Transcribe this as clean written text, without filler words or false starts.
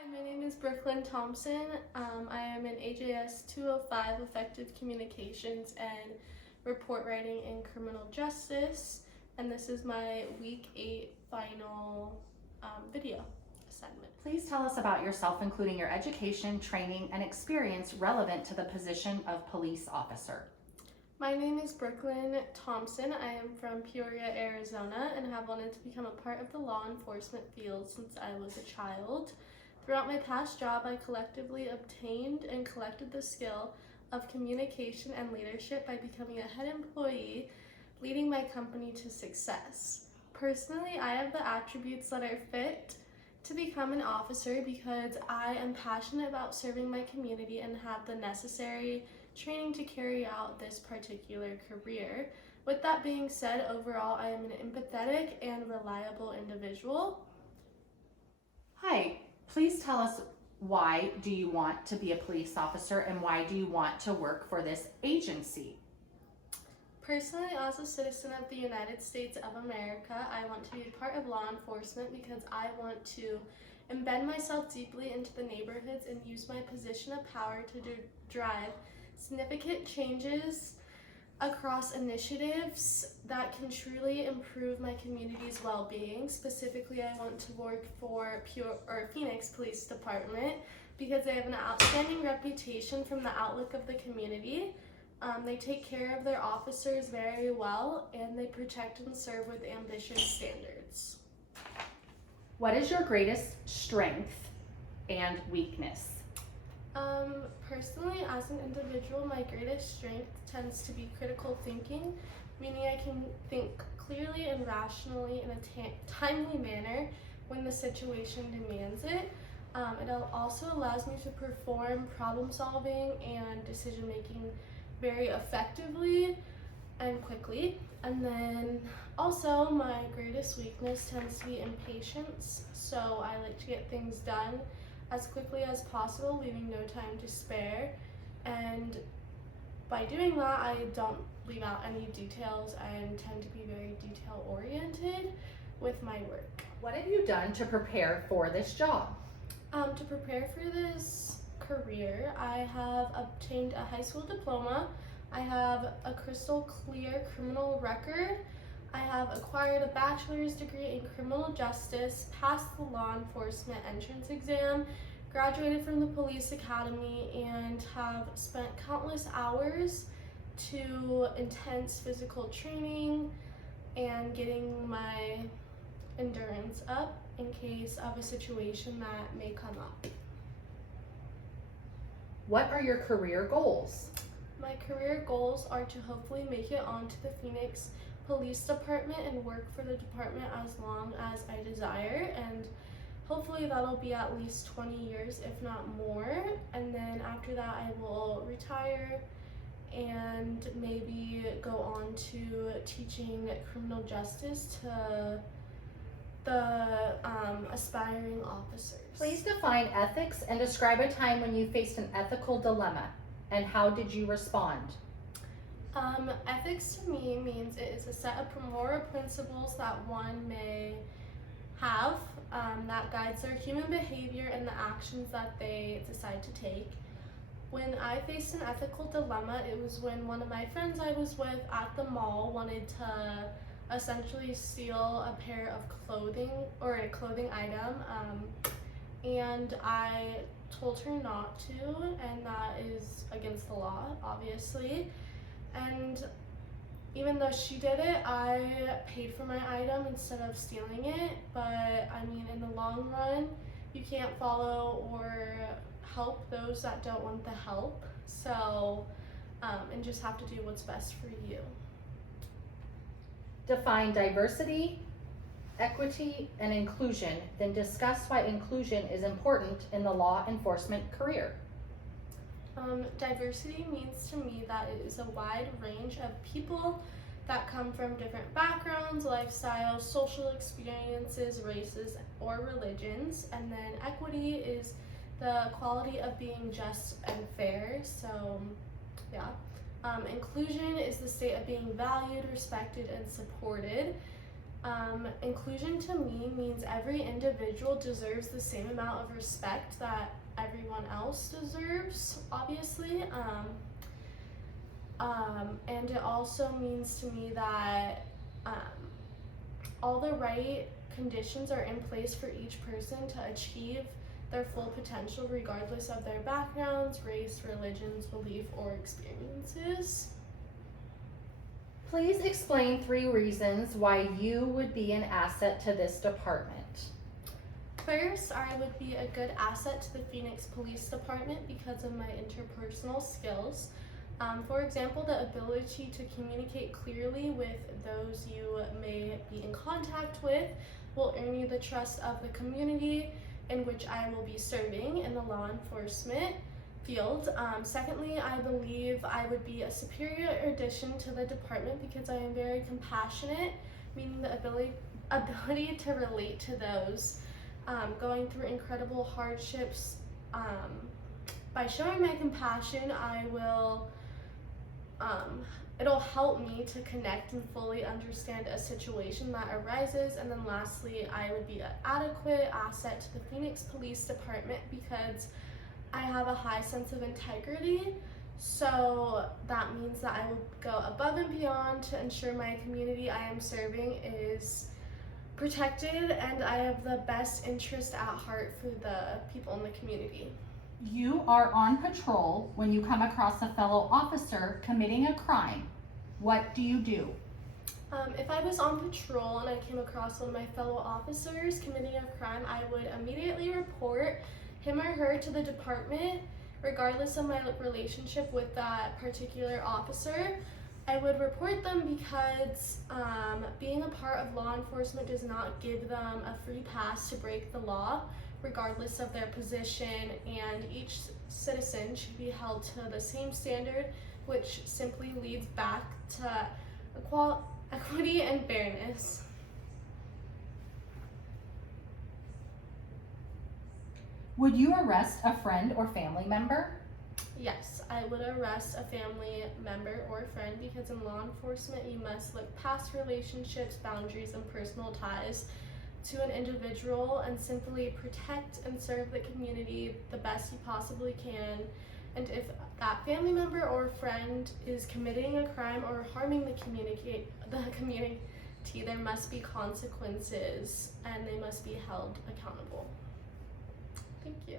Hi, my name is Thompson. I am an AJS205 Effective Communications and Report Writing in Criminal Justice, and this is my Week 8 final video assignment. Please tell us about yourself, including your education, training, and experience relevant to the position of police officer. My name is Thompson. I am from Peoria, Arizona, and have wanted to become a part of the law enforcement field since I was a child. Throughout my past job, I collectively obtained and collected the skill of communication and leadership by becoming a head employee, leading my company to success. Personally, I have the attributes that are fit to become an officer because I am passionate about serving my community and have the necessary training to carry out this particular career. With that being said, overall, I am an empathetic and reliable individual. Hi, please tell us, why do you want to be a police officer and why do you want to work for this agency? Personally, as a citizen of the United States of America, I want to be a part of law enforcement because I want to embed myself deeply into the neighborhoods and use my position of power to drive significant changes across initiatives that can truly improve my community's well-being. Specifically, I want to work for Phoenix Police Department because they have an outstanding reputation from the outlook of the community. They take care of their officers very well, and they protect and serve with ambitious standards. What is your greatest strength and weakness? Personally, as an individual, my greatest strength tends to be critical thinking, meaning I can think clearly and rationally in a timely manner when the situation demands it. It also allows me to perform problem solving and decision making very effectively and quickly. And then also my greatest weakness tends to be impatience, so I like to get things done as quickly as possible, leaving no time to spare. And by doing that, I don't leave out any details and tend to be very detail oriented with my work. What have you done to prepare for this job? To prepare for this career, I have obtained a high school diploma. I have a crystal clear criminal record. I have acquired a bachelor's degree in criminal justice, passed the law enforcement entrance exam, graduated from the police academy, and have spent countless hours to intense physical training and getting my endurance up in case of a situation that may come up. What are your career goals? My career goals are to hopefully make it onto the Phoenix Police Department and work for the department as long as I desire, and hopefully that'll be at least 20 years, if not more. And then after that, I will retire and maybe go on to teaching criminal justice to the aspiring officers. Please define ethics and describe a time when you faced an ethical dilemma, and how did you respond? Ethics to me means it is a set of moral principles that one may have that guides their human behavior and the actions that they decide to take. When I faced an ethical dilemma, it was when one of my friends I was with at the mall wanted to essentially steal a pair of clothing or a clothing item, and I told her not to, and that is against the law, obviously. And even though she did it, I paid for my item instead of stealing it. But I mean, in the long run, you can't follow or help those that don't want the help. So, and just have to do what's best for you. Define diversity, equity, and inclusion, then discuss why inclusion is important in the law enforcement career. Diversity means to me that it is a wide range of people that come from different backgrounds, lifestyles, social experiences, races, or religions. And then equity is the quality of being just and fair. So, yeah. Inclusion is the state of being valued, respected, and supported. Inclusion to me means every individual deserves the same amount of respect that everyone else deserves, obviously. And it also means to me that all the right conditions are in place for each person to achieve their full potential regardless of their backgrounds, race, religions, belief, or experiences. Please explain 3 reasons why you would be an asset to this department. First, I would be a good asset to the Phoenix Police Department because of my interpersonal skills. For example, the ability to communicate clearly with those you may be in contact with will earn you the trust of the community in which I will be serving in the law enforcement field. Secondly, I believe I would be a superior addition to the department because I am very compassionate, meaning the ability to relate to those going through incredible hardships. By showing my compassion, it'll help me to connect and fully understand a situation that arises. And then lastly, I would be an adequate asset to the Phoenix Police Department because I have a high sense of integrity. So that means that I will go above and beyond to ensure my community I am serving is protected and I have the best interest at heart for the people in the community. You are on patrol when you come across a fellow officer committing a crime. What do you do? If I was on patrol and I came across one of my fellow officers committing a crime, I would immediately report him or her to the department, regardless of my relationship with that particular officer. I would report them because being a part of law enforcement does not give them a free pass to break the law, regardless of their position, and each citizen should be held to the same standard, which simply leads back to equity and fairness. Would you arrest a friend or family member? Yes, I would arrest a family member or friend because in law enforcement you must look past relationships, boundaries, and personal ties to an individual and simply protect and serve the community the best you possibly can. And if that family member or friend is committing a crime or harming the community, there must be consequences and they must be held accountable. Thank you.